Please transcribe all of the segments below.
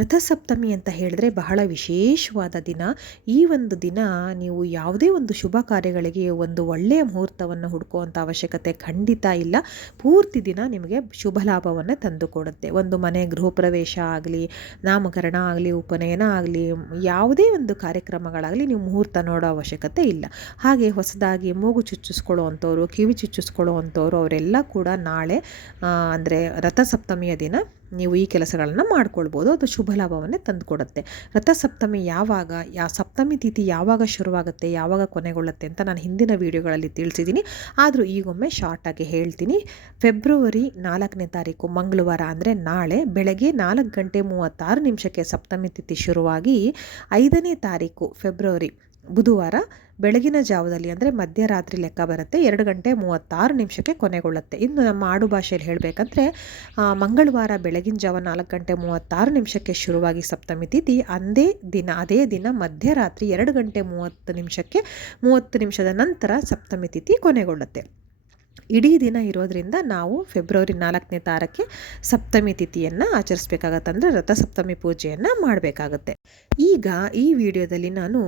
ರಥಸಪ್ತಮಿ ಅಂತ ಹೇಳಿದ್ರೆ ಬಹಳ ವಿಶೇಷವಾದ ದಿನ. ಈ ಒಂದು ದಿನ ನೀವು ಯಾವುದೇ ಒಂದು ಶುಭ ಕಾರ್ಯಗಳಿಗೆ ಒಂದು ಒಳ್ಳೆಯ ಮುಹೂರ್ತವನ್ನು ಹುಡುಕುವಂಥ ಅವಶ್ಯಕತೆ ಖಂಡಿತ ಇಲ್ಲ. ಪೂರ್ತಿ ದಿನ ನಿಮಗೆ ಶುಭ ಲಾಭವನ್ನು ತಂದುಕೊಡುತ್ತೆ. ಒಂದು ಮನೆ ಗೃಹ ಪ್ರವೇಶ ಆಗಲಿ, ನಾಮಕರಣ ಆಗಲಿ, ಉಪನಯನ ಆಗಲಿ, ಯಾವುದೇ ಒಂದು ಕಾರ್ಯಕ್ರಮಗಳಾಗಲಿ ನೀವು ಮುಹೂರ್ತ ನೋಡೋ ಅವಶ್ಯಕತೆ ಇಲ್ಲ. ಹಾಗೆ ಹೊಸದಾಗಿ ಮೂಗು ಚುಚ್ಚಿಸ್ಕೊಳ್ಳೋ ಅಂಥವ್ರು ಕಿವಿ ಚುಚ್ಚಿಸ್ಕೊಳ್ಳೋ ಅಂಥವ್ರು ಅವರೆಲ್ಲ ಕೂಡ ನಾಳೆ ಅಂದರೆ ರಥಸಪ್ತಮಿಯ ದಿನ ನೀವು ಈ ಕೆಲಸಗಳನ್ನು ಮಾಡ್ಕೊಳ್ಬೋದು, ಅದು ಶುಭ ಲಾಭವನ್ನೇ ತಂದುಕೊಡುತ್ತೆ. ರಥಸಪ್ತಮಿ ಯಾವಾಗ, ಯಾ ಸಪ್ತಮಿ ತಿಥಿ ಯಾವಾಗ ಶುರುವಾಗುತ್ತೆ, ಯಾವಾಗ ಕೊನೆಗೊಳ್ಳುತ್ತೆ ಅಂತ ನಾನು ಹಿಂದಿನ ವೀಡಿಯೋಗಳಲ್ಲಿ ತಿಳಿಸಿದ್ದೀನಿ. ಆದರೂ ಈಗೊಮ್ಮೆ ಶಾರ್ಟಾಗಿ ಹೇಳ್ತೀನಿ. ಫೆಬ್ರವರಿ ನಾಲ್ಕನೇ ತಾರೀಕು ಮಂಗಳವಾರ ಅಂದರೆ ನಾಳೆ ಬೆಳಗ್ಗೆ ನಾಲ್ಕು ಗಂಟೆ ಮೂವತ್ತಾರು ನಿಮಿಷಕ್ಕೆ ಸಪ್ತಮಿ ತಿಥಿ ಶುರುವಾಗಿ ಐದನೇ ತಾರೀಕು ಫೆಬ್ರವರಿ ಬುಧವಾರ ಬೆಳಗಿನ ಜಾವದಲ್ಲಿ ಅಂದರೆ ಮಧ್ಯರಾತ್ರಿ ಲೆಕ್ಕ ಬರುತ್ತೆ. ಎರಡು ಗಂಟೆ ಮೂವತ್ತಾರು ನಿಮಿಷಕ್ಕೆ ಕೊನೆಗೊಳ್ಳುತ್ತೆ. ಇನ್ನು ನಮ್ಮ ಆಡು ಭಾಷೆಯಲ್ಲಿ ಹೇಳಬೇಕಂದ್ರೆ ಮಂಗಳವಾರ ಬೆಳಗಿನ ಜಾವ ನಾಲ್ಕು ಗಂಟೆ ಮೂವತ್ತಾರು ನಿಮಿಷಕ್ಕೆ ಶುರುವಾಗಿ ಸಪ್ತಮಿ ತಿಥಿ, ಅಂದೇ ದಿನ, ಅದೇ ದಿನ ಮಧ್ಯರಾತ್ರಿ ಎರಡು ಗಂಟೆ ಮೂವತ್ತು ನಿಮಿಷಕ್ಕೆ ಮೂವತ್ತು ನಿಮಿಷದ ನಂತರ ಸಪ್ತಮಿ ತಿಥಿ ಕೊನೆಗೊಳ್ಳುತ್ತೆ. ಇಡೀ ದಿನ ಇರೋದರಿಂದ ನಾವು ಫೆಬ್ರವರಿ ನಾಲ್ಕನೇ ತಾರಕ್ಕೆ ಸಪ್ತಮಿ ತಿಥಿಯನ್ನು ಆಚರಿಸ್ಬೇಕಾಗತ್ತೆ ಅಂದರೆ ರಥಸಪ್ತಮಿ ಪೂಜೆಯನ್ನು ಮಾಡಬೇಕಾಗತ್ತೆ. ಈಗ ಈ ವಿಡಿಯೋದಲ್ಲಿ ನಾನು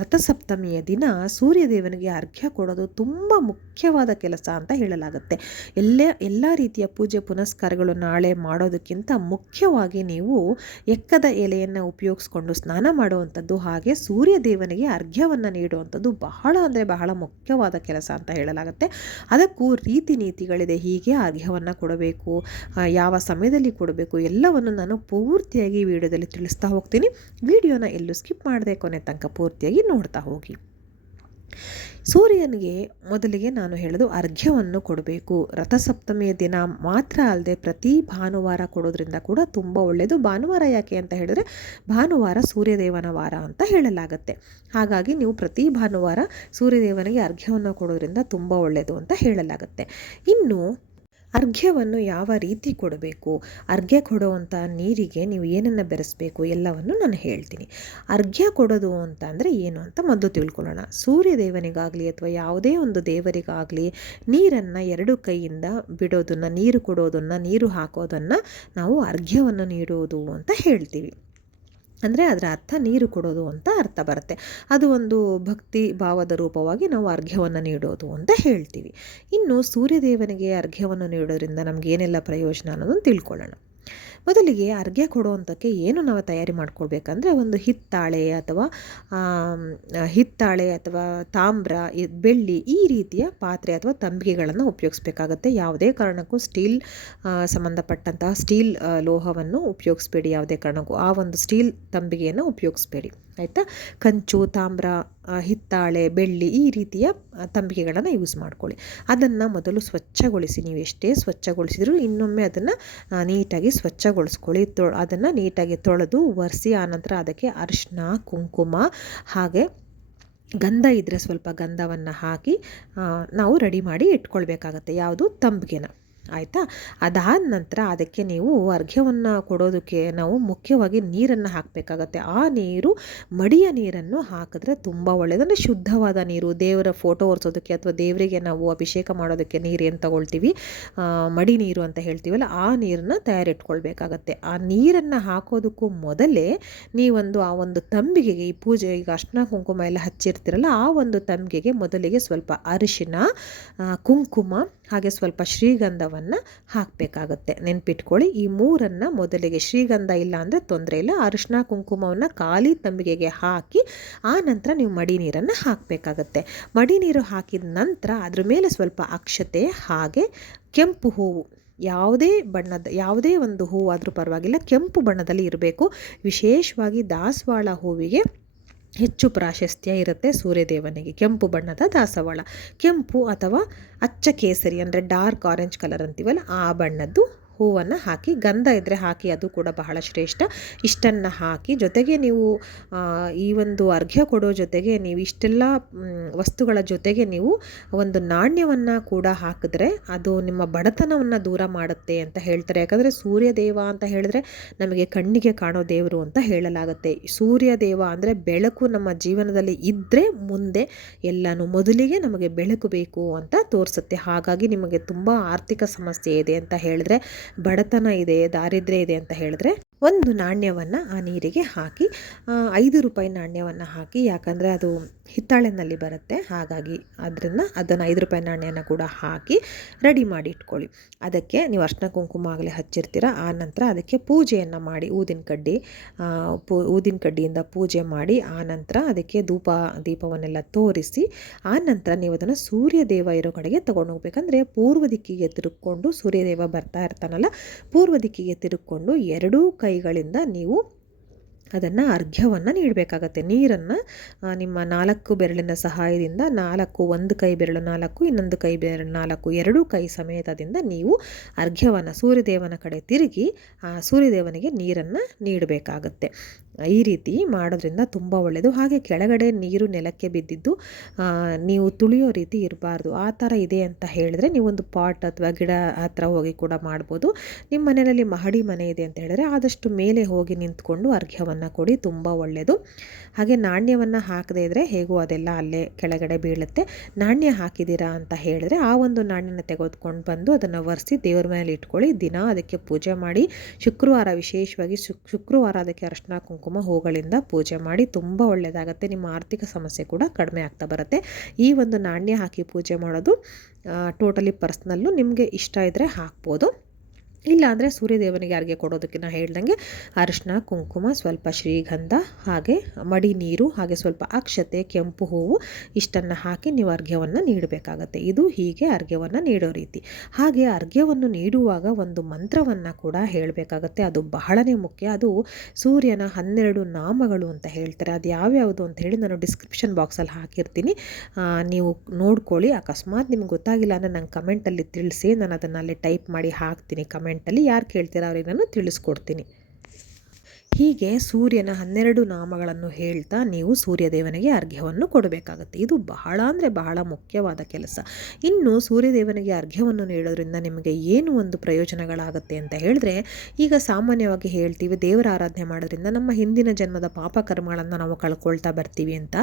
ರಥಸಪ್ತಮಿಯ ದಿನ ಸೂರ್ಯದೇವನಿಗೆ ಅರ್ಘ್ಯ ಕೊಡೋದು ತುಂಬ ಮುಖ್ಯವಾದ ಕೆಲಸ ಅಂತ ಹೇಳಲಾಗುತ್ತೆ. ಎಲ್ಲ ಎಲ್ಲ ರೀತಿಯ ಪೂಜೆ ಪುನಸ್ಕಾರಗಳು ನಾಳೆ ಮಾಡೋದಕ್ಕಿಂತ ಮುಖ್ಯವಾಗಿ ನೀವು ಎಕ್ಕದ ಎಲೆಯನ್ನು ಉಪಯೋಗಿಸ್ಕೊಂಡು ಸ್ನಾನ ಮಾಡುವಂಥದ್ದು ಹಾಗೆ ಸೂರ್ಯದೇವನಿಗೆ ಅರ್ಘ್ಯವನ್ನು ನೀಡುವಂಥದ್ದು ಬಹಳ ಅಂದರೆ ಬಹಳ ಮುಖ್ಯವಾದ ಕೆಲಸ ಅಂತ ಹೇಳಲಾಗುತ್ತೆ. ಅದಕ್ಕೂ ರೀತಿ ನೀತಿಗಳಿದೆ, ಹೀಗೆ ಅರ್ಘ್ಯವನ್ನು ಕೊಡಬೇಕು. ಯಾವ ಸಮಯದಲ್ಲಿ ಕೊಡಬೇಕು ಎಲ್ಲವನ್ನು ನಾನು ಪೂರ್ತಿಯಾಗಿ ವಿಡಿಯೋದಲ್ಲಿ ತಿಳಿಸ್ತಾ ಹೋಗ್ತೀನಿ. ವಿಡಿಯೋನ ಎಲ್ಲೂ ಸ್ಕಿಪ್ ಮಾಡದೆ ಕೊನೆ ತನಕ ಪೂರ್ತಿಯಾಗಿ ನೋಡ್ತಾ ಹೋಗಿ. ಸೂರ್ಯನಿಗೆ ಮೊದಲಿಗೆ ನಾನು ಹೇಳೋದು ಅರ್ಘ್ಯವನ್ನು ಕೊಡಬೇಕು. ರಥಸಪ್ತಮಿಯ ದಿನ ಮಾತ್ರ ಅಲ್ಲದೆ ಪ್ರತಿ ಭಾನುವಾರ ಕೊಡೋದ್ರಿಂದ ಕೂಡ ತುಂಬ ಒಳ್ಳೆಯದು ಭಾನುವಾರ ಯಾಕೆ ಅಂತ ಹೇಳಿದ್ರೆ ಭಾನುವಾರ ಸೂರ್ಯದೇವನ ವಾರ ಅಂತ ಹೇಳಲಾಗುತ್ತೆ. ಹಾಗಾಗಿ ನೀವು ಪ್ರತಿ ಭಾನುವಾರ ಸೂರ್ಯದೇವನಿಗೆ ಅರ್ಘ್ಯವನ್ನು ಕೊಡೋದ್ರಿಂದ ತುಂಬ ಒಳ್ಳೆಯದು ಅಂತ ಹೇಳಲಾಗುತ್ತೆ. ಇನ್ನು ಅರ್ಘ್ಯವನ್ನು ಯಾವ ರೀತಿ ಕೊಡಬೇಕು? ಅರ್ಘ್ಯ ಕೊಡುವಂಥ ನೀರಿಗೆ ನೀವು ಏನನ್ನು ಬೆರೆಸಬೇಕು? ಎಲ್ಲವನ್ನು ನಾನು ಹೇಳ್ತೀನಿ. ಅರ್ಘ್ಯ ಕೊಡೋದು ಅಂತ ಏನು ಅಂತ ಮೊದಲು ತಿಳ್ಕೊಳ್ಳೋಣ. ಸೂರ್ಯ ದೇವನಿಗಾಗಲಿ ಅಥವಾ ಯಾವುದೇ ಒಂದು ದೇವರಿಗಾಗಲಿ ನೀರನ್ನು ಎರಡು ಕೈಯಿಂದ ಬಿಡೋದನ್ನು, ನೀರು ಕೊಡೋದನ್ನು, ನೀರು ಹಾಕೋದನ್ನು ನಾವು ಅರ್ಘ್ಯವನ್ನು ನೀಡುವುದು ಅಂತ ಹೇಳ್ತೀವಿ. ಅಂದರೆ ಅದರ ಅರ್ಥ ನೀರು ಕೊಡೋದು ಅಂತ ಅರ್ಥ ಬರುತ್ತೆ. ಅದು ಒಂದು ಭಕ್ತಿ ಭಾವದ ರೂಪವಾಗಿ ನಾವು ಅರ್ಘ್ಯವನ್ನು ನೀಡೋದು ಅಂತ ಹೇಳ್ತೀವಿ. ಇನ್ನು ಸೂರ್ಯದೇವನಿಗೆ ಅರ್ಘ್ಯವನ್ನು ನೀಡೋದ್ರಿಂದ ನಮಗೇನೆಲ್ಲ ಪ್ರಯೋಜನ ಅನ್ನೋದನ್ನು ತಿಳ್ಕೊಳ್ಳೋಣ. ಮೊದಲಿಗೆ ಅರ್ಘ್ಯ ಕೊಡುವಂಥಕ್ಕೆ ಏನು ನಾವು ತಯಾರಿ ಮಾಡ್ಕೊಳ್ಬೇಕಂದ್ರೆ ಒಂದು ಹಿತ್ತಾಳೆ ಅಥವಾ ಹಿತ್ತಾಳೆ ಅಥವಾ ತಾಮ್ರ ಬೆಳ್ಳಿ ಈ ರೀತಿಯ ಪಾತ್ರೆ ಅಥವಾ ತಂಬಿಗೆಗಳನ್ನು ಉಪಯೋಗಿಸ್ಬೇಕಾಗತ್ತೆ. ಯಾವುದೇ ಕಾರಣಕ್ಕೂ ಸ್ಟೀಲ್ ಸಂಬಂಧಪಟ್ಟಂತಹ ಸ್ಟೀಲ್ ಲೋಹವನ್ನು ಉಪಯೋಗಿಸ್ಬೇಡಿ. ಯಾವುದೇ ಕಾರಣಕ್ಕೂ ಆ ಒಂದು ಸ್ಟೀಲ್ ತಂಬಿಗೆಯನ್ನು ಉಪಯೋಗಿಸ್ಬೇಡಿ. ಆಯಿತಾ? ಕಂಚು ತಾಮ್ರ ಹಿತ್ತಾಳೆ, ಬೆಳ್ಳಿ ಈ ರೀತಿಯ ತಂಬಿಗೆಗಳನ್ನು ಯೂಸ್ ಮಾಡ್ಕೊಳ್ಳಿ. ಅದನ್ನು ಮೊದಲು ಸ್ವಚ್ಛಗೊಳಿಸಿ. ನೀವು ಎಷ್ಟೇ ಸ್ವಚ್ಛಗೊಳಿಸಿದರೂ ಇನ್ನೊಮ್ಮೆ ಅದನ್ನು ನೀಟಾಗಿ ಸ್ವಚ್ಛಗೊಳಿಸ್ಕೊಳ್ಳಿ. ತೊ ಅದನ್ನು ನೀಟಾಗಿ ತೊಳೆದು ಒರೆಸಿ, ಆನಂತರ ಅದಕ್ಕೆ ಅರಿಶಿನ ಕುಂಕುಮ ಹಾಗೆ ಗಂಧ ಇದ್ದರೆ ಸ್ವಲ್ಪ ಗಂಧವನ್ನು ಹಾಕಿ ನಾವು ರೆಡಿ ಮಾಡಿ ಇಟ್ಕೊಳ್ಬೇಕಾಗತ್ತೆ. ಯಾವುದು? ತಂಬಿಗೆನ ಆಯಿತಾ? ಅದಾದ ನಂತರ ಅದಕ್ಕೆ ನೀವು ಅರ್ಘ್ಯವನ್ನು ಕೊಡೋದಕ್ಕೆ ನಾವು ಮುಖ್ಯವಾಗಿ ನೀರನ್ನು ಹಾಕಬೇಕಾಗತ್ತೆ. ಆ ನೀರು, ಮಡಿಯ ನೀರನ್ನು ಹಾಕಿದ್ರೆ ತುಂಬ ಒಳ್ಳೆಯದು ಶುದ್ಧವಾದ ನೀರು, ದೇವರ ಫೋಟೋ ಒರೆಸೋದಕ್ಕೆ ಅಥವಾ ದೇವರಿಗೆ ನಾವು ಅಭಿಷೇಕ ಮಾಡೋದಕ್ಕೆ ನೀರು ಏನು ತಗೊಳ್ತೀವಿ? ಮಡಿ ನೀರು ಅಂತ ಹೇಳ್ತೀವಲ್ಲ, ಆ ನೀರನ್ನು ತಯಾರಿಟ್ಕೊಳ್ಬೇಕಾಗತ್ತೆ. ಆ ನೀರನ್ನು ಹಾಕೋದಕ್ಕೂ ಮೊದಲೇ ನೀವೊಂದು ಆ ಒಂದು ತಂಬಿಗೆಗೆ, ಈ ಪೂಜೆ, ಈಗ ಅರ್ಶಿನ, ಕುಂಕುಮ ಎಲ್ಲ ಹಚ್ಚಿರ್ತೀರಲ್ಲ, ಆ ಒಂದು ತಂಬಿಗೆಗೆ ಮೊದಲಿಗೆ ಸ್ವಲ್ಪ ಅರಿಶಿನ ಕುಂಕುಮ ಹಾಗೆ ಸ್ವಲ್ಪ ಶ್ರೀಗಂಧವನ್ನು ಹಾಕಬೇಕಾಗತ್ತೆ. ನೆನ್ಪಿಟ್ಕೊಳ್ಳಿ, ಈ ಮೂರನ್ನು ಮೊದಲಿಗೆ ಶ್ರೀಗಂಧ ಇಲ್ಲ ಅಂದರೆ ತೊಂದರೆ ಇಲ್ಲ. ಅರಿಶಿನ ಕುಂಕುಮವನ್ನು ಖಾಲಿ ತಂಬಿಗೆಗೆ ಹಾಕಿ, ಆ ನಂತರ ನೀವು ಮಡಿ ನೀರನ್ನು ಹಾಕಬೇಕಾಗತ್ತೆ. ಮಡಿ ನೀರು ಹಾಕಿದ ನಂತರ ಅದ್ರ ಮೇಲೆ ಸ್ವಲ್ಪ ಅಕ್ಷತೆ, ಹಾಗೆ ಕೆಂಪು ಹೂವು, ಯಾವುದೇ ಬಣ್ಣದ, ಯಾವುದೇ ಒಂದು ಹೂವು ಆದರೂ ಪರವಾಗಿಲ್ಲ, ಕೆಂಪು ಬಣ್ಣದಲ್ಲಿ ಇರಬೇಕು. ವಿಶೇಷವಾಗಿ ದಾಸವಾಳ ಹೂವಿಗೆ ಹೆಚ್ಚು ಪ್ರಾಶಸ್ತ್ಯ ಇರುತ್ತೆ ಸೂರ್ಯದೇವನಿಗೆ. ಕೆಂಪು ಬಣ್ಣದ ದಾಸವಾಳ. ಕೆಂಪು ಅಥವಾ ಅಚ್ಚ ಕೇಸರಿ ಅಂದರೆ ಡಾರ್ಕ್ ಆರೆಂಜ್ ಕಲರ್ ಅಂತೀವಲ್ಲ, ಆ ಬಣ್ಣದ್ದು ಹೂವನ್ನು ಹಾಕಿ, ಗಂಧ ಇದ್ದರೆ ಹಾಕಿ ಅದು ಕೂಡ ಬಹಳ ಶ್ರೇಷ್ಠ. ಇಷ್ಟನ್ನು ಹಾಕಿ ಜೊತೆಗೆ ನೀವು ಈ ಒಂದು ಅರ್ಘ್ಯ ಕೊಡೋ ಜೊತೆಗೆ ನೀವು ಇಷ್ಟೆಲ್ಲ ವಸ್ತುಗಳ ಜೊತೆಗೆ ನೀವು ಒಂದು ನಾಣ್ಯವನ್ನು ಕೂಡ ಹಾಕಿದ್ರೆ ಅದು ನಿಮ್ಮ ಬಡತನವನ್ನು ದೂರ ಮಾಡುತ್ತೆ ಅಂತ ಹೇಳ್ತಾರೆ. ಯಾಕಂದರೆ ಸೂರ್ಯ ದೇವ ಅಂತ ಹೇಳಿದ್ರೆ ನಮಗೆ ಕಣ್ಣಿಗೆ ಕಾಣೋ ದೇವರು ಅಂತ ಹೇಳಲಾಗುತ್ತೆ. ಸೂರ್ಯ ದೇವ ಅಂದರೆ ಬೆಳಕು ನಮ್ಮ ಜೀವನದಲ್ಲಿ ಇದ್ದರೆ ಮುಂದೆ ಎಲ್ಲನೂ ಮೊದಲಿಗೆ ನಮಗೆ ಬೆಳಕು ಬೇಕು ಅಂತ ತೋರಿಸುತ್ತೆ. ಹಾಗಾಗಿ ನಿಮಗೆ ತುಂಬ ಆರ್ಥಿಕ ಸಮಸ್ಯೆ ಇದೆ ಅಂತ ಹೇಳಿದ್ರೆ ಬಡತನ ಇದೆ ದಾರಿದ್ರ್ಯ ಇದೆ ಅಂತ ಹೇಳಿದ್ರೆ ಒಂದು ನಾಣ್ಯವನ್ನು ಆ ನೀರಿಗೆ ಹಾಕಿ ಐದು ರೂಪಾಯಿ ನಾಣ್ಯವನ್ನು ಹಾಕಿ, ಯಾಕಂದರೆ ಅದು ಹಿತ್ತಾಳೆನಲ್ಲಿ ಬರುತ್ತೆ, ಹಾಗಾಗಿ ಅದನ್ನು ಅದನ್ನು ಐದು ರೂಪಾಯಿ ನಾಣ್ಯನ ಕೂಡ ಹಾಕಿ ರೆಡಿ ಮಾಡಿ ಇಟ್ಕೊಳ್ಳಿ. ಅದಕ್ಕೆ ನೀವು ಅರ್ಶಿನ ಕುಂಕುಮ ಆಗಲೇ ಹಚ್ಚಿರ್ತೀರ, ಆ ನಂತರ ಅದಕ್ಕೆ ಪೂಜೆಯನ್ನು ಮಾಡಿ, ಊದಿನ ಕಡ್ಡಿ ಪೂ, ಊದಿನ ಕಡ್ಡಿಯಿಂದ ಪೂಜೆ ಮಾಡಿ, ಆ ನಂತರ ಅದಕ್ಕೆ ಧೂಪ, ದೀಪವನ್ನೆಲ್ಲ ತೋರಿಸಿ, ಆ ನಂತರ ನೀವು ಅದನ್ನು ಸೂರ್ಯದೇವ ಇರೋ ಕಡೆಗೆ ತಗೊಂಡು ಹೋಗ್ಬೇಕಂದ್ರೆ ಪೂರ್ವ ದಿಕ್ಕಿಗೆ ತಿರುಕೊಂಡು ಸೂರ್ಯದೇವ ಬರ್ತಾ ಇರ್ತಾನಲ್ಲ, ಪೂರ್ವ ದಿಕ್ಕಿಗೆ ತಿರುಕೊಂಡು ಎರಡೂ ಕೈಗಳಿಂದ ನೀವು ಅದನ್ನು ಅರ್ಘ್ಯವನ್ನು ನೀಡಬೇಕಾಗತ್ತೆ. ನೀರನ್ನು ನಿಮ್ಮ ನಾಲ್ಕು ಬೆರಳಿನ ಸಹಾಯದಿಂದ ನಾಲ್ಕು, ಒಂದು ಕೈ ಬೆರಳು ನಾಲ್ಕು, ಇನ್ನೊಂದು ಕೈ ಬೆರಳು ನಾಲ್ಕು, ಎರಡೂ ಕೈ ಸಮೇತದಿಂದ ನೀವು ಅರ್ಘ್ಯವನ್ನು ಸೂರ್ಯದೇವನ ಕಡೆ ತಿರುಗಿ ಆ ಸೂರ್ಯದೇವನಿಗೆ ನೀರನ್ನು ನೀಡಬೇಕಾಗತ್ತೆ. ಈ ರೀತಿ ಮಾಡೋದ್ರಿಂದ ತುಂಬ ಒಳ್ಳೆಯದು ಹಾಗೆ ಕೆಳಗಡೆ ನೀರು ನೆಲಕ್ಕೆ ಬಿದ್ದಿದ್ದು ನೀವು ತುಳಿಯೋ ರೀತಿ ಇರಬಾರ್ದು. ಆ ಥರ ಇದೆ ಅಂತ ಹೇಳಿದ್ರೆ ನೀವೊಂದು ಪಾಟ್ ಅಥವಾ ಗಿಡ ಹತ್ರ ಹೋಗಿ ಕೂಡ ಮಾಡ್ಬೋದು. ನಿಮ್ಮ ಮನೆಯಲ್ಲಿ ಮಹಡಿ ಮನೆ ಇದೆ ಅಂತ ಹೇಳಿದ್ರೆ ಆದಷ್ಟು ಮೇಲೆ ಹೋಗಿ ನಿಂತ್ಕೊಂಡು ಅರ್ಘ್ಯವನ್ನು ಕೊಡಿ, ತುಂಬ ಒಳ್ಳೆಯದು. ಹಾಗೆ ನಾಣ್ಯವನ್ನು ಹಾಕದೇ ಇದ್ದರೆ ಹೇಗೂ ಅದೆಲ್ಲ ಅಲ್ಲೇ ಕೆಳಗಡೆ ಬೀಳುತ್ತೆ. ನಾಣ್ಯ ಹಾಕಿದ್ದೀರಾ ಅಂತ ಹೇಳಿದ್ರೆ ಆ ಒಂದು ನಾಣ್ಯನ ತೆಗೆದುಕೊಂಡು ಬಂದು ಅದನ್ನು ಒರೆಸಿ ದೇವ್ರ ಮೇಲೆ ಇಟ್ಕೊಳ್ಳಿ. ದಿನ ಅದಕ್ಕೆ ಪೂಜೆ ಮಾಡಿ, ಶುಕ್ರವಾರ ವಿಶೇಷವಾಗಿ ಶುಕ್ರವಾರ ಅದಕ್ಕೆ ಅರ್ಶಿನ ಕುಂಕುಮ ಹೂಗಳಿಂದ ಪೂಜೆ ಮಾಡಿ ತುಂಬ ಒಳ್ಳೆಯದಾಗತ್ತೆ. ನಿಮ್ಮ ಆರ್ಥಿಕ ಸಮಸ್ಯೆ ಕೂಡ ಕಡಿಮೆ ಆಗ್ತಾ ಬರುತ್ತೆ. ಈ ಒಂದು ನಾಣ್ಯ ಹಾಕಿ ಪೂಜೆ ಮಾಡೋದು ಟೋಟಲಿ ಪರ್ಸ್ನಲ್ಲು ನಿಮಗೆ ಇಷ್ಟ ಇದ್ದರೆ ಹಾಕ್ಬೋದು. ಇಲ್ಲ ಅಂದರೆ ಸೂರ್ಯದೇವನಿಗೆ ಯಾರಿಗೆ ಕೊಡೋದಕ್ಕೆ ನಾನು ಹೇಳ್ದಂಗೆ ಅರಿಶಿನ, ಕುಂಕುಮ, ಸ್ವಲ್ಪ ಶ್ರೀಗಂಧ, ಹಾಗೆ ಮಡಿ ನೀರು, ಹಾಗೆ ಸ್ವಲ್ಪ ಅಕ್ಷತೆ, ಕೆಂಪು ಹೂವು, ಇಷ್ಟನ್ನು ಹಾಕಿ ನೀವು ಅರ್ಘ್ಯವನ್ನು ನೀಡಬೇಕಾಗತ್ತೆ. ಇದು ಹೀಗೆ ಅರ್ಘ್ಯವನ್ನು ನೀಡೋ ರೀತಿ. ಹಾಗೆ ಅರ್ಘ್ಯವನ್ನು ನೀಡುವಾಗ ಒಂದು ಮಂತ್ರವನ್ನು ಕೂಡ ಹೇಳಬೇಕಾಗತ್ತೆ. ಅದು ಬಹಳನೇ ಮುಖ್ಯ. ಅದು ಸೂರ್ಯನ ಹನ್ನೆರಡು ನಾಮಗಳು ಅಂತ ಹೇಳ್ತಾರೆ. ಅದು ಯಾವ್ಯಾವುದು ಅಂತ ಹೇಳಿ ನಾನು ಡಿಸ್ಕ್ರಿಪ್ಷನ್ ಬಾಕ್ಸಲ್ಲಿ ಹಾಕಿರ್ತೀನಿ. ನೀವು ನೋಡ್ಕೊಳ್ಳಿ. ಅಕಸ್ಮಾತ್ ನಿಮ್ಗೆ ಗೊತ್ತಾಗಿಲ್ಲ ಅಂದರೆ ನಂಗೆ ಕಮೆಂಟಲ್ಲಿ ತಿಳಿಸಿ. ನಾನು ಅದನ್ನು ಅಲ್ಲಿ ಟೈಪ್ ಮಾಡಿ ಹಾಕ್ತೀನಿ ಕಮೆಂಟ್ ಕಮೆಂಟಲ್ಲಿ ಯಾರು ಕೇಳ್ತೀರಾ ಅವ್ರಿಗೆ ನಾನು ತಿಳಿಸ್ಕೊಡ್ತೀನಿ. ಹೀಗೆ ಸೂರ್ಯನ ಹನ್ನೆರಡು ನಾಮಗಳನ್ನು ಹೇಳ್ತಾ ನೀವು ಸೂರ್ಯದೇವನಿಗೆ ಅರ್ಘ್ಯವನ್ನು ಕೊಡಬೇಕಾಗುತ್ತೆ. ಇದು ಬಹಳ ಅಂದರೆ ಬಹಳ ಮುಖ್ಯವಾದ ಕೆಲಸ. ಇನ್ನು ಸೂರ್ಯದೇವನಿಗೆ ಅರ್ಘ್ಯವನ್ನು ನೀಡೋದ್ರಿಂದ ನಿಮಗೆ ಏನು ಒಂದು ಪ್ರಯೋಜನಗಳಾಗುತ್ತೆ ಅಂತ ಹೇಳಿದ್ರೆ, ಈಗ ಸಾಮಾನ್ಯವಾಗಿ ಹೇಳ್ತೀವಿ ದೇವರ ಆರಾಧನೆ ಮಾಡೋದ್ರಿಂದ ನಮ್ಮ ಹಿಂದಿನ ಜನ್ಮದ ಪಾಪಕರ್ಮಗಳನ್ನು ನಾವು ಕಳ್ಕೊಳ್ತಾ ಬರ್ತೀವಿ ಅಂತ.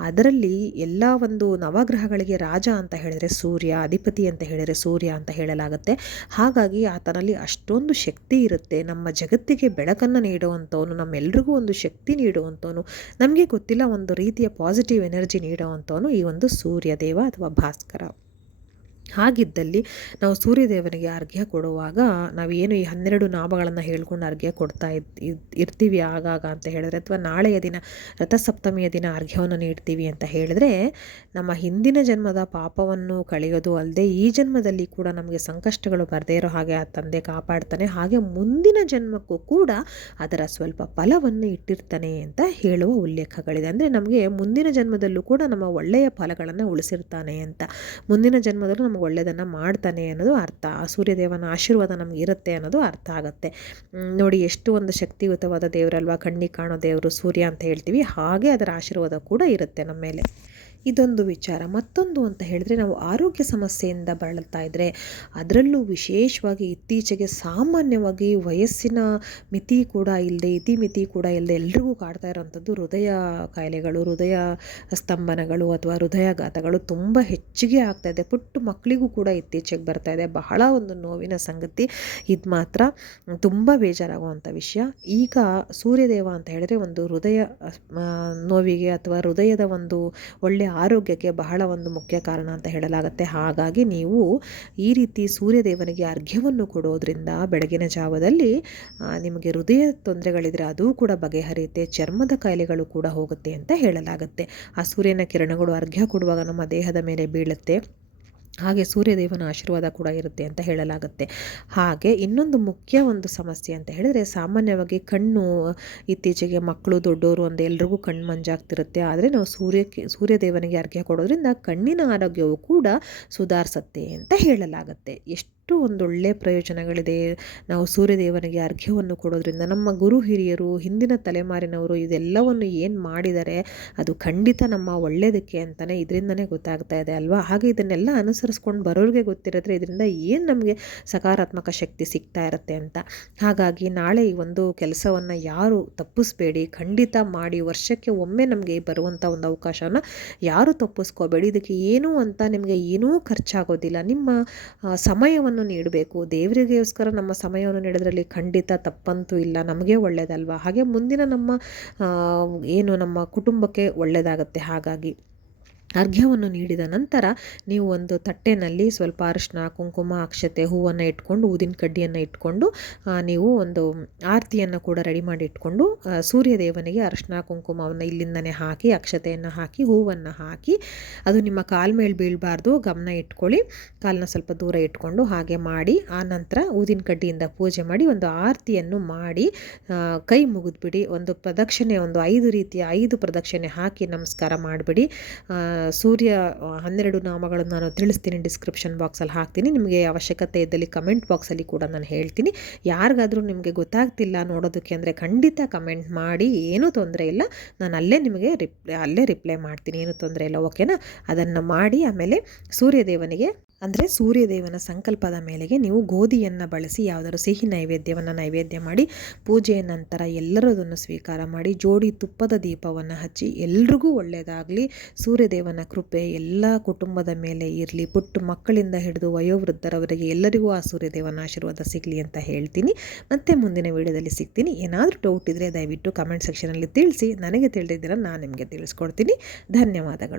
ಅದರಲ್ಲಿ ಎಲ್ಲ ಒಂದು ನವಗ್ರಹಗಳಿಗೆ ರಾಜ ಅಂತ ಹೇಳಿದರೆ ಸೂರ್ಯ, ಅಧಿಪತಿ ಅಂತ ಹೇಳಿದರೆ ಸೂರ್ಯ ಅಂತ ಹೇಳಲಾಗುತ್ತೆ. ಹಾಗಾಗಿ ಆತನಲ್ಲಿ ಅಷ್ಟೊಂದು ಶಕ್ತಿ ಇರುತ್ತೆ. ನಮ್ಮ ಜಗತ್ತಿಗೆ ಬೆಳಕನ್ನು ನೀಡುವಂಥ ನೀಡುವಂಥವನು ನಮ್ಮೆಲ್ರಿಗೂ ಒಂದು ಶಕ್ತಿ ನೀಡುವಂಥವನು, ನಮಗೆ ಗೊತ್ತಿಲ್ಲ ಒಂದು ರೀತಿಯ ಪಾಸಿಟಿವ್ ಎನರ್ಜಿ ನೀಡುವಂಥವನು ಈ ಒಂದು ಸೂರ್ಯದೇವ ಅಥವಾ ಭಾಸ್ಕರ. ಹಾಗಿದ್ದಲ್ಲಿ ನಾವು ಸೂರ್ಯದೇವನಿಗೆ ಅರ್ಘ್ಯ ಕೊಡುವಾಗ ನಾವೇನು ಈ ಹನ್ನೆರಡು ನಾಮಗಳನ್ನು ಹೇಳ್ಕೊಂಡು ಅರ್ಘ್ಯ ಕೊಡ್ತಾ ಇರ್ತೀವಿ ಆಗಾಗ ಅಂತ ಹೇಳಿದ್ರೆ ಅಥವಾ ನಾಳೆಯ ದಿನ ರಥಸಪ್ತಮಿಯ ದಿನ ಅರ್ಘ್ಯವನ್ನು ನೀಡ್ತೀವಿ ಅಂತ ಹೇಳಿದ್ರೆ ನಮ್ಮ ಹಿಂದಿನ ಜನ್ಮದ ಪಾಪವನ್ನು ಕಳೆಯೋದು ಅಲ್ಲದೆ ಈ ಜನ್ಮದಲ್ಲಿ ಕೂಡ ನಮಗೆ ಸಂಕಷ್ಟಗಳು ಬರದೇ ಇರೋ ಹಾಗೆ ಆ ತಂದೆ ಕಾಪಾಡ್ತಾನೆ, ಹಾಗೆ ಮುಂದಿನ ಜನ್ಮಕ್ಕೂ ಕೂಡ ಅದರ ಸ್ವಲ್ಪ ಫಲವನ್ನು ಇಟ್ಟಿರ್ತಾನೆ ಅಂತ ಹೇಳುವ ಉಲ್ಲೇಖಗಳಿದೆ. ಅಂದರೆ ನಮಗೆ ಮುಂದಿನ ಜನ್ಮದಲ್ಲೂ ಕೂಡ ನಮ್ಮ ಒಳ್ಳೆಯ ಫಲಗಳನ್ನು ಉಳಿಸಿರ್ತಾನೆ ಅಂತ. ಮುಂದಿನ ಜನ್ಮದಲ್ಲೂ ನಮಗೆ ಒಳ್ಳೆಯದನ್ನು ಮಾಡ್ತಾನೆ ಅನ್ನೋದು ಅರ್ಥ. ಆ ಸೂರ್ಯದೇವನ ಆಶೀರ್ವಾದ ನಮ್ಗೆ ಇರುತ್ತೆ ಅನ್ನೋದು ಅರ್ಥ ಆಗುತ್ತೆ. ನೋಡಿ ಎಷ್ಟು ಒಂದು ಶಕ್ತಿಯುತವಾದ ದೇವರಲ್ವಾ ಕಣ್ಣಿಗೆ ಕಾಣೋ ದೇವರು ಸೂರ್ಯ ಅಂತ ಹೇಳ್ತೀವಿ. ಹಾಗೆ ಅದರ ಆಶೀರ್ವಾದ ಕೂಡ ಇರುತ್ತೆ ನಮ್ಮ ಮೇಲೆ. ಇದೊಂದು ವಿಚಾರ. ಮತ್ತೊಂದು ಅಂತ ಹೇಳಿದ್ರೆ, ನಾವು ಆರೋಗ್ಯ ಸಮಸ್ಯೆಯಿಂದ ಬಳಲ್ತಾ ಇದ್ದರೆ ಅದರಲ್ಲೂ ವಿಶೇಷವಾಗಿ ಇತ್ತೀಚೆಗೆ ಸಾಮಾನ್ಯವಾಗಿ ವಯಸ್ಸಿನ ಮಿತಿ ಕೂಡ ಇಲ್ಲದೆ ಇತಿಮಿತಿ ಕೂಡ ಇಲ್ಲದೆ ಎಲ್ರಿಗೂ ಕಾಡ್ತಾ ಇರೋವಂಥದ್ದು ಹೃದಯ ಕಾಯಿಲೆಗಳು, ಹೃದಯ ಸ್ತಂಭನಗಳು ಅಥವಾ ಹೃದಯಾಘಾತಗಳು ತುಂಬ ಹೆಚ್ಚಿಗೆ ಆಗ್ತಾ ಇದೆ. ಪುಟ್ಟ ಮಕ್ಕಳಿಗೂ ಕೂಡ ಇತ್ತೀಚೆಗೆ ಬರ್ತಾ ಇದೆ. ಬಹಳ ಒಂದು ನೋವಿನ ಸಂಗತಿ. ಇದು ಮಾತ್ರ ತುಂಬ ಬೇಜಾರಾಗುವಂಥ ವಿಷಯ. ಈಗ ಸೂರ್ಯದೇವ ಅಂತ ಹೇಳಿದ್ರೆ ಒಂದು ಹೃದಯ ನೋವಿಗೆ ಅಥವಾ ಹೃದಯದ ಒಂದು ಒಳ್ಳೆಯ ಆರೋಗ್ಯಕ್ಕೆ ಬಹಳ ಒಂದು ಮುಖ್ಯ ಕಾರಣ ಅಂತ ಹೇಳಲಾಗುತ್ತೆ. ಹಾಗಾಗಿ ನೀವು ಈ ರೀತಿ ಸೂರ್ಯದೇವನಿಗೆ ಅರ್ಘ್ಯವನ್ನು ಕೊಡೋದ್ರಿಂದ ಬೆಳಗಿನ ಜಾವದಲ್ಲಿ ನಿಮಗೆ ಹೃದಯ ತೊಂದರೆಗಳಿದ್ರೆ ಅದೂ ಕೂಡ ಬಗೆಹರಿಯುತ್ತೆ, ಚರ್ಮದ ಕಾಯಿಲೆಗಳು ಕೂಡ ಹೋಗುತ್ತೆ ಅಂತ ಹೇಳಲಾಗುತ್ತೆ. ಆ ಸೂರ್ಯನ ಕಿರಣಗಳು ಅರ್ಘ್ಯ ಕೊಡುವಾಗ ನಮ್ಮ ದೇಹದ ಮೇಲೆ ಬೀಳುತ್ತೆ. ಹಾಗೆ ಸೂರ್ಯದೇವನ ಆಶೀರ್ವಾದ ಕೂಡ ಇರುತ್ತೆ ಅಂತ ಹೇಳಲಾಗುತ್ತೆ. ಹಾಗೆ ಇನ್ನೊಂದು ಮುಖ್ಯ ಒಂದು ಸಮಸ್ಯೆ ಅಂತ ಹೇಳಿದರೆ ಸಾಮಾನ್ಯವಾಗಿ ಕಣ್ಣು ಇತ್ತೀಚೆಗೆ ಮಕ್ಕಳು ದೊಡ್ಡವರು ಒಂದು ಎಲ್ರಿಗೂ ಕಣ್ಣು ಮಂಜಾಗ್ತಿರುತ್ತೆ. ಆದರೆ ನಾವು ಸೂರ್ಯಕ್ಕೆ, ಸೂರ್ಯದೇವನಿಗೆ ಅರ್ಘ್ಯ ಕೊಡೋದ್ರಿಂದ ಕಣ್ಣಿನ ಆರೋಗ್ಯವು ಕೂಡ ಸುಧಾರಿಸುತ್ತೆ ಅಂತ ಹೇಳಲಾಗುತ್ತೆ. ಎಷ್ಟು ಎಷ್ಟು ಒಂದೊಳ್ಳೆ ಪ್ರಯೋಜನಗಳಿದೆ. ನಾವು ಸೂರ್ಯದೇವನಿಗೆ ಅರ್ಘ್ಯವನ್ನು ಕೊಡೋದ್ರಿಂದ ನಮ್ಮ ಗುರು ಹಿರಿಯರು, ಹಿಂದಿನ ತಲೆಮಾರಿನವರು ಇದೆಲ್ಲವನ್ನು ಏನು ಮಾಡಿದ್ದಾರೆ ಅದು ಖಂಡಿತ ನಮ್ಮ ಒಳ್ಳೆಯದಕ್ಕೆ ಅಂತಲೇ ಇದರಿಂದನೇ ಗೊತ್ತಾಗ್ತಾ ಇದೆ ಅಲ್ವಾ? ಹಾಗೆ ಇದನ್ನೆಲ್ಲ ಅನುಸರಿಸ್ಕೊಂಡು ಬರೋರಿಗೆ ಗೊತ್ತಿರೋದ್ರೆ ಇದರಿಂದ ಏನು ನಮಗೆ ಸಕಾರಾತ್ಮಕ ಶಕ್ತಿ ಸಿಗ್ತಾ ಇರುತ್ತೆ ಅಂತ. ಹಾಗಾಗಿ ನಾಳೆ ಈ ಒಂದು ಕೆಲಸವನ್ನು ಯಾರು ತಪ್ಪಿಸ್ಬೇಡಿ. ಖಂಡಿತ ಮಾಡಿ ವರ್ಷಕ್ಕೆ ಒಮ್ಮೆ ನಮಗೆ ಬರುವಂಥ ಒಂದು ಅವಕಾಶನ ಯಾರು ತಪ್ಪಿಸ್ಕೋಬೇಡಿ. ಇದಕ್ಕೆ ಏನೂ ಅಂತ ನಿಮಗೆ ಏನೂ ಖರ್ಚಾಗೋದಿಲ್ಲ. ನಿಮ್ಮ ಸಮಯವನ್ನು ಅರ್ಘ್ಯವನ್ನು ನೀಡಬೇಕು. ದೇವರಿಗೋಸ್ಕರ ನಮ್ಮ ಸಮಯವನ್ನು ನೀಡೋದ್ರಲ್ಲಿ ಖಂಡಿತ ತಪ್ಪಂತೂ ಇಲ್ಲ. ನಮಗೆ ಒಳ್ಳೆಯದಲ್ವ ಹಾಗೆ ಮುಂದಿನ ನಮ್ಮ ಏನು ನಮ್ಮ ಕುಟುಂಬಕ್ಕೆ ಒಳ್ಳೆಯದಾಗತ್ತೆ ಹಾಗಾಗಿ. ಅರ್ಘ್ಯವನ್ನು ನೀಡಿದ ನಂತರ ನೀವು ಒಂದು ತಟ್ಟೆನಲ್ಲಿ ಸ್ವಲ್ಪ ಅರಿಶಿನ ಕುಂಕುಮ, ಅಕ್ಷತೆ ಹೂವನ್ನು ಇಟ್ಕೊಂಡು, ಊದಿನ ಕಡ್ಡಿಯನ್ನು ಇಟ್ಕೊಂಡು ನೀವು ಒಂದು ಆರತಿಯನ್ನು ಕೂಡ ರೆಡಿ ಮಾಡಿ ಇಟ್ಕೊಂಡು ಸೂರ್ಯದೇವನಿಗೆ ಅರಿಶಿನ ಕುಂಕುಮವನ್ನು ಇಲ್ಲಿಂದನೇ ಹಾಕಿ, ಅಕ್ಷತೆಯನ್ನು ಹಾಕಿ, ಹೂವನ್ನು ಹಾಕಿ, ಅದು ನಿಮ್ಮ ಕಾಲ ಮೇಲೆ ಬೀಳಬಾರ್ದು, ಗಮನ ಇಟ್ಕೊಳ್ಳಿ, ಕಾಲನ್ನ ಸ್ವಲ್ಪ ದೂರ ಇಟ್ಕೊಂಡು ಹಾಗೆ ಮಾಡಿ, ಆ ನಂತರ ಊದಿನ ಕಡ್ಡಿಯಿಂದ ಪೂಜೆ ಮಾಡಿ, ಒಂದು ಆರತಿಯನ್ನು ಮಾಡಿ ಕೈ ಮುಗಿದ್ಬಿಡಿ, ಒಂದು ಪ್ರದಕ್ಷಿಣೆ, ಒಂದು ಐದು ರೀತಿಯ ಐದು ಪ್ರದಕ್ಷಿಣೆ ಹಾಕಿ ನಮಸ್ಕಾರ ಮಾಡಿಬಿಡಿ ಸೂರ್ಯ ಹನ್ನೆರಡು ನಾಮಗಳನ್ನು ನಾನು ತಿಳಿಸ್ತೀನಿ ಡಿಸ್ಕ್ರಿಪ್ಷನ್ ಬಾಕ್ಸಲ್ಲಿ ಹಾಕ್ತೀನಿ. ನಿಮಗೆ ಅವಶ್ಯಕತೆ ಇದ್ದಲ್ಲಿ ಕಮೆಂಟ್ ಬಾಕ್ಸಲ್ಲಿ ಕೂಡ ನಾನು ಹೇಳ್ತೀನಿ. ಯಾರಿಗಾದರೂ ನಿಮಗೆ ಗೊತ್ತಾಗ್ತಿಲ್ಲ ನೋಡೋದಕ್ಕೆ ಅಂದರೆ ಖಂಡಿತ ಕಮೆಂಟ್ ಮಾಡಿ. ಏನೂ ತೊಂದರೆ ಇಲ್ಲ. ನಾನು ಅಲ್ಲೇ ನಿಮಗೆ ರಿಪ್, ಅಲ್ಲೇ ರಿಪ್ಲೈ ಮಾಡ್ತೀನಿ. ಏನೂ ತೊಂದರೆ ಇಲ್ಲ. ಓಕೆನಾ ಅದನ್ನು ಮಾಡಿ ಆಮೇಲೆ ಸೂರ್ಯದೇವನಿಗೆ ಅಂದರೆ ಸೂರ್ಯದೇವನ ಸಂಕಲ್ಪದ ಮೇಲೆಗೆ ನೀವು ಗೋಧಿಯನ್ನು ಬಳಸಿ ಯಾವುದಾದ್ರು ಸಿಹಿ ನೈವೇದ್ಯವನ್ನು ನೈವೇದ್ಯ ಮಾಡಿ ಪೂಜೆಯ ನಂತರ ಎಲ್ಲರೂ ಅದನ್ನು ಸ್ವೀಕಾರ ಮಾಡಿ ಜೋಡಿ ತುಪ್ಪದ ದೀಪವನ್ನು ಹಚ್ಚಿ ಎಲ್ರಿಗೂ ಒಳ್ಳೆಯದಾಗಲಿ ಸೂರ್ಯದೇವನ ಕೃಪೆ ಎಲ್ಲ ಕುಟುಂಬದ ಮೇಲೆ ಇರಲಿ. ಪುಟ್ಟು ಮಕ್ಕಳಿಂದ ಹಿಡಿದು ವಯೋವೃದ್ಧರವರೆಗೆ ಎಲ್ಲರಿಗೂ ಆ ಸೂರ್ಯದೇವನ ಆಶೀರ್ವಾದ ಸಿಗಲಿ ಅಂತ ಹೇಳ್ತೀನಿ. ಮತ್ತೆ ಮುಂದಿನ ವೀಡಿಯೋದಲ್ಲಿ ಸಿಗ್ತೀನಿ. ಏನಾದರೂ ಡೌಟ್ ಇದ್ದರೆ ದಯವಿಟ್ಟು ಕಮೆಂಟ್ ಸೆಕ್ಷನಲ್ಲಿ ತಿಳಿಸಿ. ನನಗೆ ತಿಳಿದಿದ್ದೀರ ನಾನು ನಿಮಗೆ ತಿಳಿಸ್ಕೊಡ್ತೀನಿ. ಧನ್ಯವಾದಗಳು.